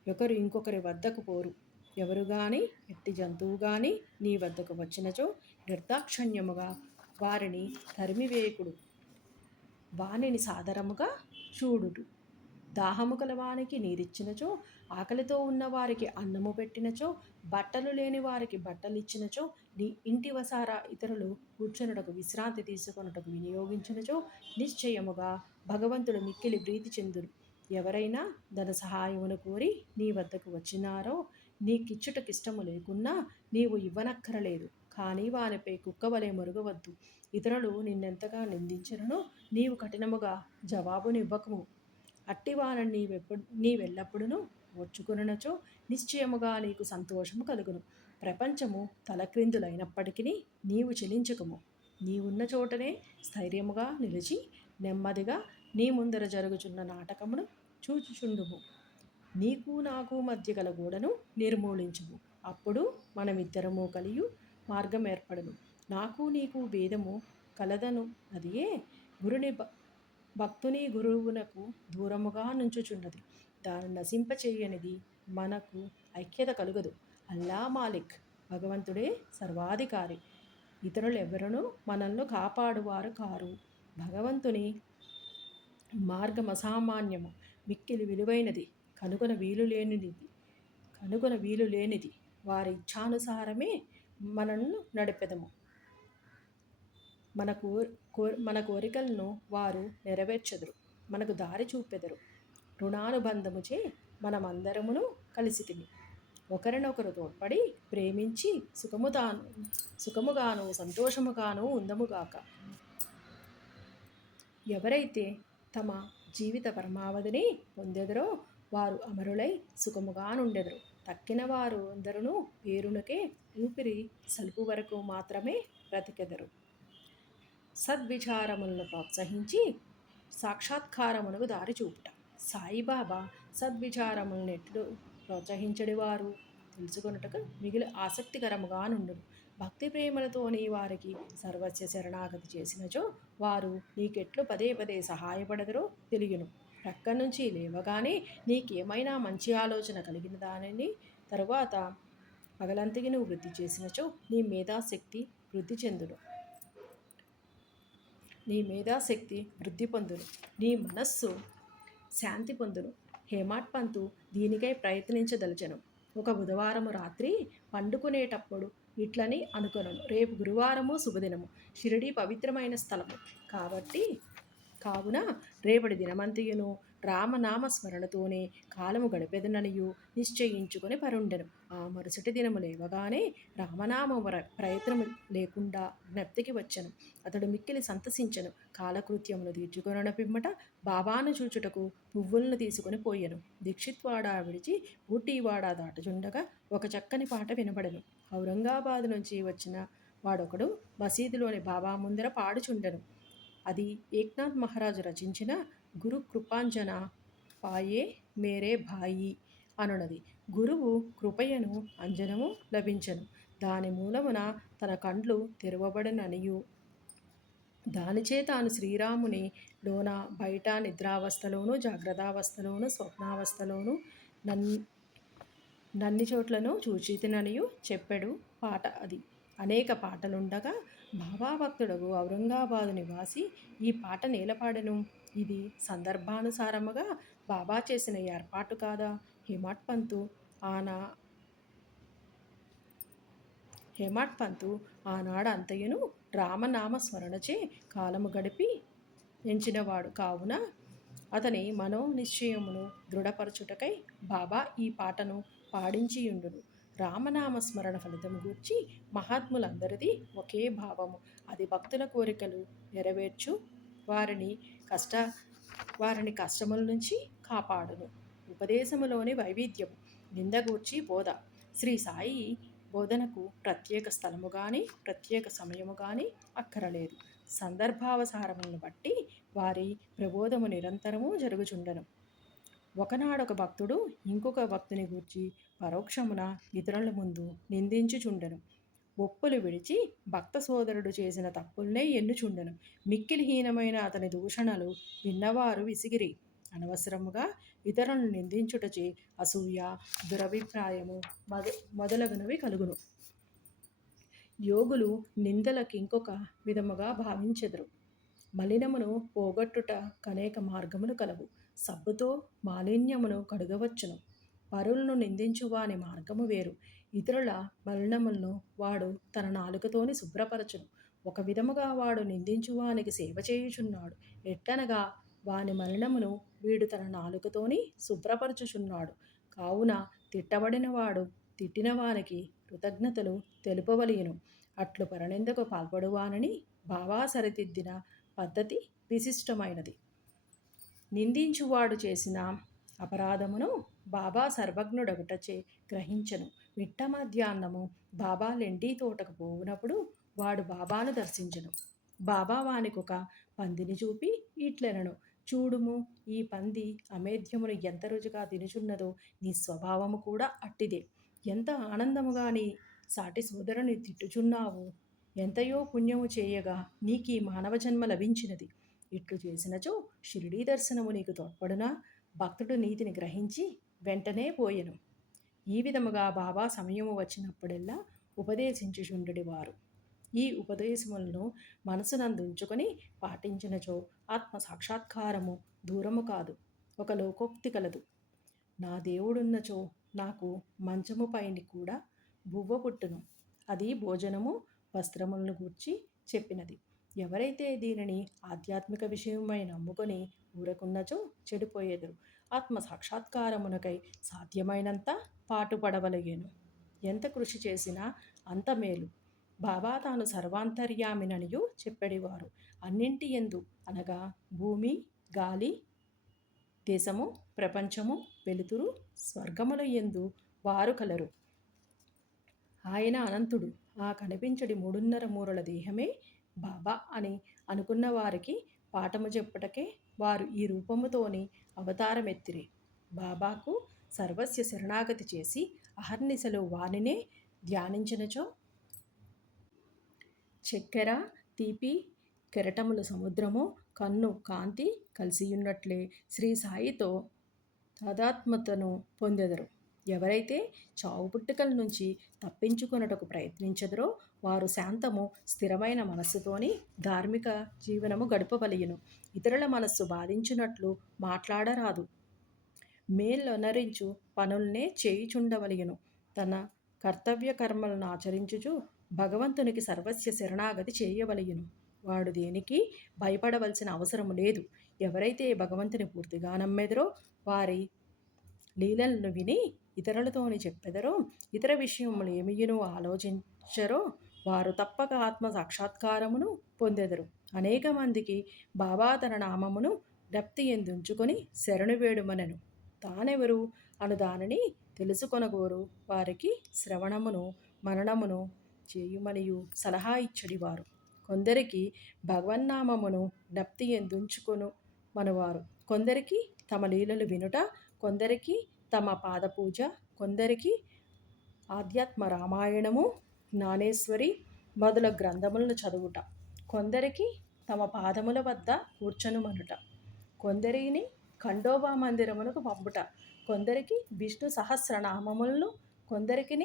ఒకరు ఇంకొకరి వద్దకు పోరు. ఎవరు గాని ఎట్టి జంతువు గాని నీ వద్దకు వచ్చినచో నిర్దాక్షణ్యముగా వారిని తరిమివేకుడు. వానిని సాదరముగా చూడుడు. దాహము కలవానికి నీరిచ్చినచో, ఆకలితో ఉన్నవారికి అన్నము పెట్టినచో, బట్టలు లేని వారికి బట్టలిచ్చినచో, నీ ఇంటి వసారా ఇతరులు కూర్చునుటకు విశ్రాంతి తీసుకొనుటకు వినియోగించినచో నిశ్చయముగా భగవంతుడు మిక్కిలి ప్రీతి చెందును. ఎవరైనా ధన సహాయమును కోరి నీ వద్దకు వచ్చినారో నీకిచ్చుటకిష్టము లేకున్నా నీవు ఇవ్వనక్కరలేదు. కానీ వానిపై కుక్కవలే మొరగవద్దు. ఇతరులు నిన్నెంతగా నిందించిననో నీవు కఠినముగా జవాబునివ్వకుము. అట్టివానని నీవెల్లప్పుడూ ఓర్చుకొనునచో నిశ్చయముగా నీకు సంతోషము కలుగును. ప్రపంచము తలక్రిందులైనప్పటికీ నీవు చెలించకము. నీవున్న చోటనే స్థైర్యముగా నిలిచి నెమ్మదిగా నీ ముందర జరుగుచున్న నాటకమును చూచుచుండుము. నీకు నాకు మధ్య గల గోడను నిర్మూలించుము. అప్పుడు మనమిద్దరము కలియు మార్గం ఏర్పడును. నాకు నీకు భేదము కలదను అదియే భక్తుని గురువునకు దూరముగా నుంచుచున్నది. దాన్ని నశింపచేయనిది మనకు ఐక్యత కలుగదు. అల్లా మాలిక్, భగవంతుడే సర్వాధికారి. ఇతరులెవ్వరునూ మనల్ని కాపాడువారు కారు. భగవంతుని మార్గం అసామాన్యము, మిక్కిలి విలువైనది, కనుగొన వీలు లేనిది. వారి ఇచ్ఛానుసారమే మనల్ని నడిపెదము. మన కోరికలను వారు నెరవేర్చెదరు, మనకు దారి చూపెదరు. రుణానుబంధముచే మనమందరమును కలిసితిమి. ఒకరినొకరు తోడ్పడి ప్రేమించి సుఖముగాను సంతోషముగాను ఉందముగాక. ఎవరైతే తమ జీవిత పరమావధిని పొందెదరో వారు అమరులై సుఖముగా నుండెదరు. తక్కిన వారు అందరూ పేరునకే ఊపిరి సలుపు వరకు మాత్రమే బ్రతికెదరు. సద్విచారములను ప్రోత్సహించి సాక్షాత్కారమునకు దారి చూపుట. సాయిబాబా సద్విచారములను ఎట్లు ప్రోత్సహించడివారు తెలుసుకొనుటకు మిగిలి ఆసక్తికరముగా నుండును. భక్తి ప్రేమలతోని వారికి సర్వస్వ శరణాగతి చేసినచో వారు నీకెట్లు పదే పదే సహాయపడదరో తెలియను. ప్రక్క నుంచి లేవగానే నీకేమైనా మంచి ఆలోచన కలిగిన దానిని తరువాత పగలంతకి నువ్వు వృద్ధి చేసినచో నీ మేధాశక్తి వృద్ధి పొందును. నీ మనస్సు శాంతి పొందును. హేమాడ్ పంతు దీనికై ప్రయత్నించదలచెను. ఒక బుధవారము రాత్రి పండుకునేటప్పుడు ఇట్లని అనుకొనెను, రేపు గురువారము శుభదినము, షిరిడీ పవిత్రమైన స్థలము కావున రేపటి దినమంతయును రామనామ స్మరణతోనే కాలము గడిపెదననియు నిశ్చయించుకొని పరుండెను. ఆ మరుసటి దినము లేవగానే రామనామ ప్రయత్నము లేకుండా జ్ఞప్తికి వచ్చెను. అతడు మిక్కిలి సంతసించెను. కాలకృత్యములు తీర్చుకొనన పిమ్మట బాబాను చూచుటకు పువ్వులను తీసుకొని పోయెను. దీక్షిత్వాడ విడిచి ఊటీవాడ దాటుచుండగా ఒక చక్కని పాట వినబడెను. ఔరంగాబాదు నుంచి వచ్చిన వాడొకడు మసీదులోని బాబా ముందర పాడుచుండెను. అది ఏక్నాథ్ మహారాజు రచించిన గురు కృపాంజన పాయే మేరే భాయి అనునది. గురువు కృపయను అంజనము లభించను. దాని మూలమున తన కండ్లు తెరవబడననియు దానిచే తాను శ్రీరాముని లోన బయట నిద్రావస్థలోను జాగ్రత్తావస్థలోను స్వప్నావస్థలోను నన్ని చోట్లను చూచితిననియు చెప్పెడు పాట అది. అనేక పాటలుండగా బాబా భక్తుడగు ఔరంగాబాదు నివాసి ఈ పాట నేలపాడెను. ఇది సందర్భానుసారముగా బాబా చేసిన ఏర్పాటు కాదా? హేమాడ్ పంతు ఆనాడు అంతయును రామనామ స్మరణచే కాలము గడిపి ఎంచినవాడు కావున అతని మనోనిశ్చయమును దృఢపరచుటకై బాబా ఈ పాటను పాడించియుండును. రామనామ స్మరణ ఫలితము గూర్చి మహాత్ములందరిది ఒకే భావము. అది భక్తుల కోరికలు నెరవేర్చు వారిని కష్టముల నుంచి కాపాడును. ఉపదేశములోని వైవిధ్యము నిందగూర్చి బోధ. శ్రీ సాయి బోధనకు ప్రత్యేక స్థలము కానీ ప్రత్యేక సమయము కానీ అక్కరలేదు. సందర్భావసారములను బట్టి వారి ప్రబోధము నిరంతరము జరుగుచుండెను. ఒకనాడొక భక్తుడు ఇంకొక భక్తుని గూర్చి పరోక్షమున ఇతరుల ముందు నిందించుచుండెను. ఒప్పులు విడిచి భక్త సోదరుడు చేసిన తప్పుల్నే ఎన్నుచుండెను. మిక్కిలి హీనమైన అతని దూషణలు విన్నవారు విసిగిరి. అనవసరముగా ఇతరులను నిందించుటచే అసూయ, దురభిప్రాయము మొదలగునవి కలుగును. యోగులు నిందలకింకొక విధముగా భావించెదరు. మలినమును పోగొట్టుట కనేక మార్గములు కలవు. సబ్బుతో మాలిన్యమును కడుగవచ్చును. పరులను నిందించువాని మార్గము వేరు. ఇతరుల మలినములను వాడు తన నాలుకతోని శుభ్రపరచును. ఒక విధముగా వాడు నిందించువానికి సేవ చేయుచున్నాడు. ఎట్టనగా వాని మలినమును వీడు తన నాలుకతోని శుభ్రపరచుచున్నాడు. కావున తిట్టబడినవాడు తిట్టిన వానికి కృతజ్ఞతలు తెలుపవలయును. అట్లు పరనిందకు పాల్పడువానని బాబా సరిదిద్దిన పద్ధతి విశిష్టమైనది. నిందించువాడు చేసిన అపరాధమును బాబా సర్వజ్ఞుడగుటచే గ్రహించను. మిట్ట మధ్యాహ్నము బాబా లెండి తోటకు పోవునప్పుడు వాడు బాబాను దర్శించను. బాబా వానికొక పందిని చూపి ఇట్లెనను, చూడుము, ఈ పంది అమేధ్యమును ఎంత రుచిగా తినుచున్నదో నీ స్వభావము కూడా అట్టిదే. ఎంత ఆనందముగా నీ సాటి సోదరుని తిట్టుచున్నావు. ఎంతయో పుణ్యము చేయగా నీకీ మానవ జన్మ లభించినది. ఇట్లు చేసినచో షిరిడీ దర్శనము నీకు తోడ్పడునా? భక్తుడు నీతిని గ్రహించి వెంటనే పోయెను. ఈ విధముగా బాబా సమయము వచ్చినప్పుడెల్లా ఉపదేశించుచుండెడివారు. ఈ ఉపదేశములను మనసునందుంచుకొని పాటించినచో ఆత్మ సాక్షాత్కారము దూరము కాదు. ఒక లోకోక్తి కలదు. నా దేవుడున్నచో నాకు మంచము పైని కూడా బువ్వ పుట్టును. అది భోజనము వస్త్రములను గూర్చి చెప్పినది. ఎవరైతే దీనిని ఆధ్యాత్మిక విషయమై నమ్ముకొని ఊరకున్నచో చెడిపోయేదురు. ఆత్మ సాక్షాత్కారమునకై సాధ్యమైనంత పాటుపడవలగేను. ఎంత కృషి చేసినా అంత మేలు. బాబా తాను సర్వాంతర్యామిననియు చెప్పెడివారు. అన్నింటి యందు అనగా భూమి, గాలి, దేశము, ప్రపంచము, వెలుతురు, స్వర్గముల యందు వారు కలరు. ఆయన అనంతుడు. ఆ కనిపించడి 3.5 మూరల దేహమే బాబా అని అనుకున్న వారికి పాఠము చెప్పుటకే వారు ఈ రూపముతోని అవతారమెత్తిరి. బాబాకు సర్వస్య శరణాగతి చేసి అహర్నిశలు వానినే ధ్యానించినచో చక్కెర, తీపి, కెరటముల సముద్రము, కన్ను కాంతి కలిసియున్నట్లే శ్రీ సాయితో తాదాత్మ్యతను పొందెదరు. ఎవరైతే చావు పుట్టుకల నుంచి తప్పించుకొనుటకు ప్రయత్నించెదరో వారు శాంతము, స్థిరమైన మనస్సుతోని ధార్మిక జీవనము గడపవలయును. ఇతరుల మనస్సు బాధించినట్లు మాట్లాడరాదు. మేలొనరించు పనుల్నే చేయుచుండవలయును. తన కర్తవ్య కర్మలను ఆచరించుచు భగవంతునికి సర్వస్య శరణాగతి చేయవలయును. వాడు దేనికి భయపడవలసిన అవసరం లేదు. ఎవరైతే భగవంతుని పూర్తిగా నమ్మెదరో, వారి లీలలను విని ఇతరులతోని చెప్పెదరో, ఇతర విషయములు ఏమియును ఆలోచించరో, వారు తప్పక ఆత్మ సాక్షాత్కారమును పొందెదరు. అనేక మందికి బాబా తన నామమును జ్ఞప్తి ఎందుంచుకొని శరణు వేడుమనెను. తానెవరు అను దానిని తెలుసుకొనగోరు వారికి శ్రవణమును మననమును చేయుమనియు సలహా ఇచ్చడివారు. కొందరికి భగవన్నామమును జ్ఞప్తి ఎందుంచుకొను మనవారు, కొందరికి తమ లీలలు వినుట, కొందరికి తమ పాదపూజ, కొందరికి ఆధ్యాత్మ రామాయణము, జ్ఞానేశ్వరి మొదల గ్రంథములను చదువుట, కొందరికి తమ పాదముల వద్ద కూర్చొనుమనుట, కొందరిని ఖండోబా మందిరమునకు పంపుట, కొందరికి విష్ణు సహస్రనామములను, కొందరికి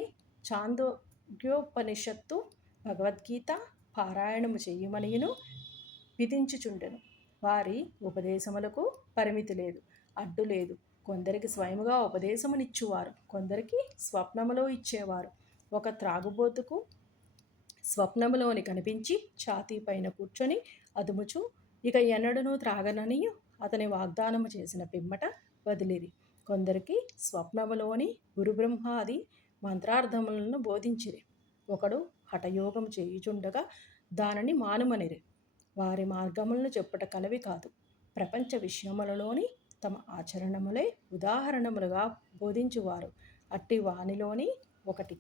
చాందోగ్యోపనిషత్తు భగవద్గీత పారాయణము చేయమనియును విధించుచుండెను. వారి ఉపదేశములకు పరిమితి లేదు, అడ్డు లేదు. కొందరికి స్వయముగా ఉపదేశమునిచ్చువారు, కొందరికి స్వప్నములో ఇచ్చేవారు. ఒక త్రాగుబోతుకు స్వప్నములోని కనిపించి ఛాతీ పైన కూర్చొని అదుముచు ఇక ఎన్నడూనూ త్రాగనని అతని వాగ్దానము చేసిన పిమ్మట వదిలిరి. కొందరికి స్వప్నములోని గురుబ్రహ్మాది మంత్రార్థములను బోధించిరి. ఒకడు హఠయోగం చేయుచుండగా దానిని మానుమనిరి. వారి మార్గములను చెప్పుట కలవి కాదు, ప్రపంచ విషయములలోని తమ ఆచరణములే ఉదాహరణములుగా బోధించువారు. అట్టి వానిలోని ఒకటి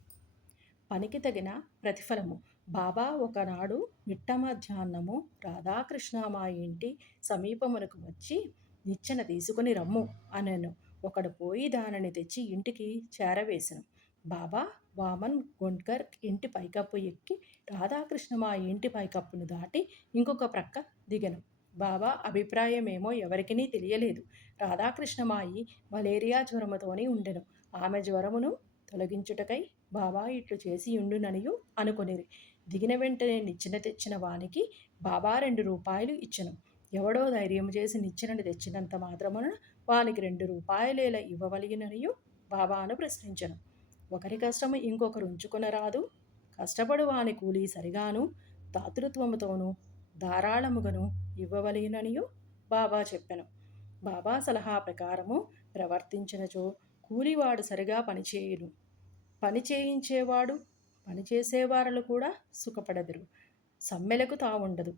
పనికి తగిన ప్రతిఫలము. బాబా ఒకనాడు మిట్ట మధ్యాహ్నము రాధాకృష్ణ మా ఇంటి సమీపమునకు వచ్చి నిచ్చెన తీసుకుని రమ్ము అనెను. ఒకడు పోయి దానిని తెచ్చి ఇంటికి చేరవేశను. బాబా వామన్ గొండ్కర్ ఇంటి పైకప్పు ఎక్కి రాధాకృష్ణ మా ఇంటి పైకప్పును దాటి ఇంకొక ప్రక్క దిగెను. బాబా అభిప్రాయమేమో ఎవరికినీ తెలియలేదు. రాధాకృష్ణమాయి మలేరియా జ్వరముతోనే ఉండెను. ఆమె జ్వరమును తొలగించుటకై బాబా ఇట్లు చేసి ఉండుననియు అనుకొనిరి. దిగిన వెంటనే నిచ్చెన తెచ్చిన వానికి బాబా 2 రూపాయలు ఇచ్చెను. ఎవడో ధైర్యం చేసి నిచ్చెనను తెచ్చినంత మాత్రమున వానికి 2 రూపాయలేలా ఇవ్వవలెననియు బాబాను ప్రశ్నించెను. ఒకరి కష్టము ఇంకొకరు ఉంచుకొనరాదు. కష్టపడు వాని కూలి సరిగాను దాతృత్వముతోనూ ధారాళముగాను ఇవ్వవలెననియు బాబా చెప్పెను. బాబా సలహా ప్రకారము ప్రవర్తించినచో కూలివాడు సరిగా పనిచేయును. పని చేయించేవాడు పనిచేసేవారు కూడా సుఖపడెదరు. సమ్మెలకు తావుండదు.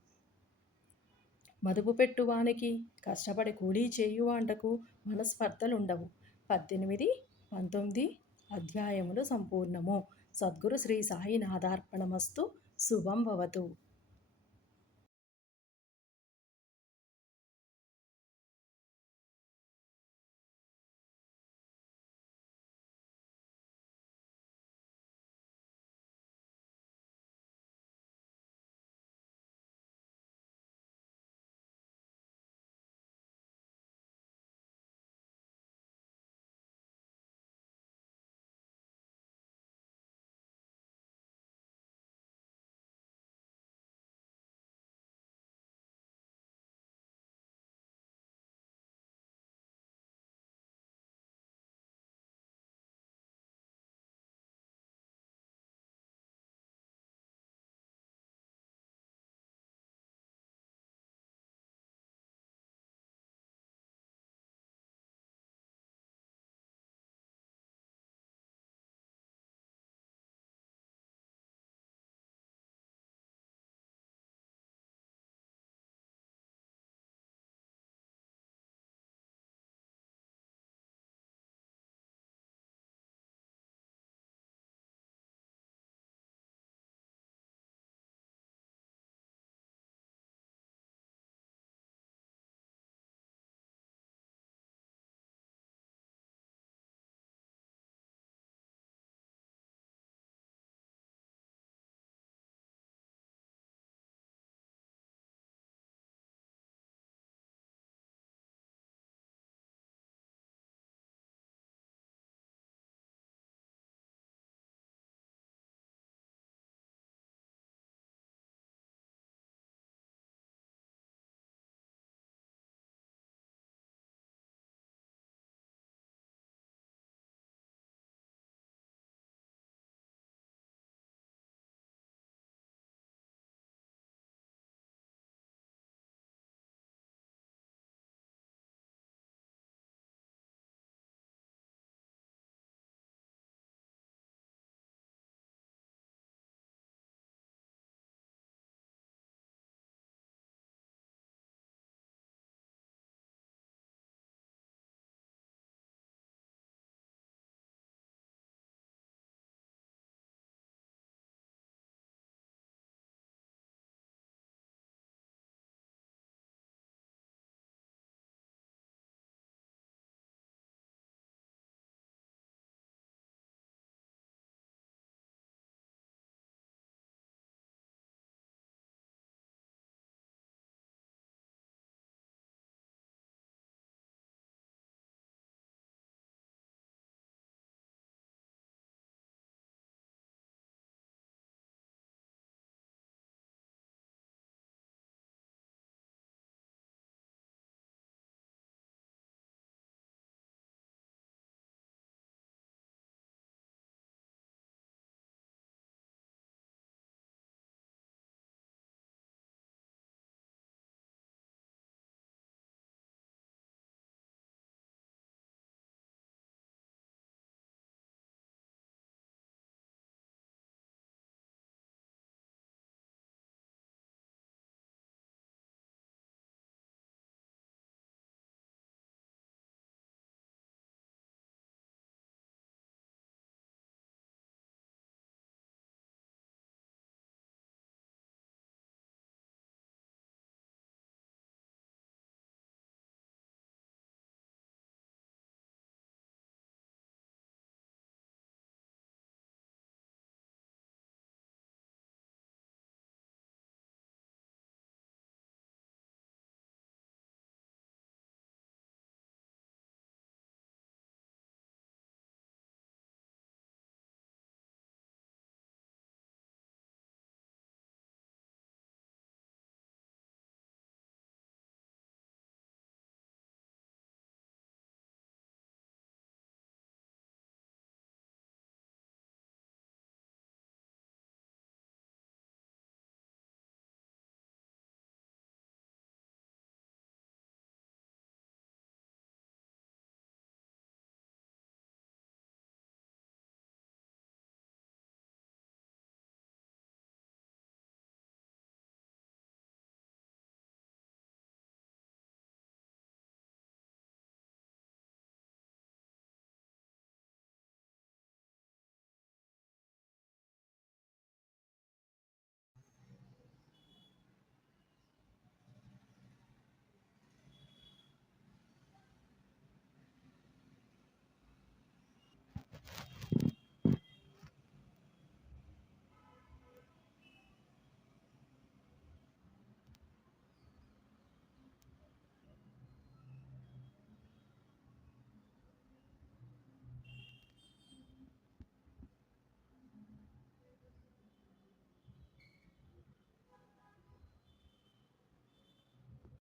మదుపు పెట్టువానికి కష్టపడి కూలీ చేయువాంటకు మనస్పర్ధలుండవు. 18, 19 అధ్యాయములు సంపూర్ణము. సద్గురు శ్రీ సాయినాథార్పణమస్తు. శుభం భవతు.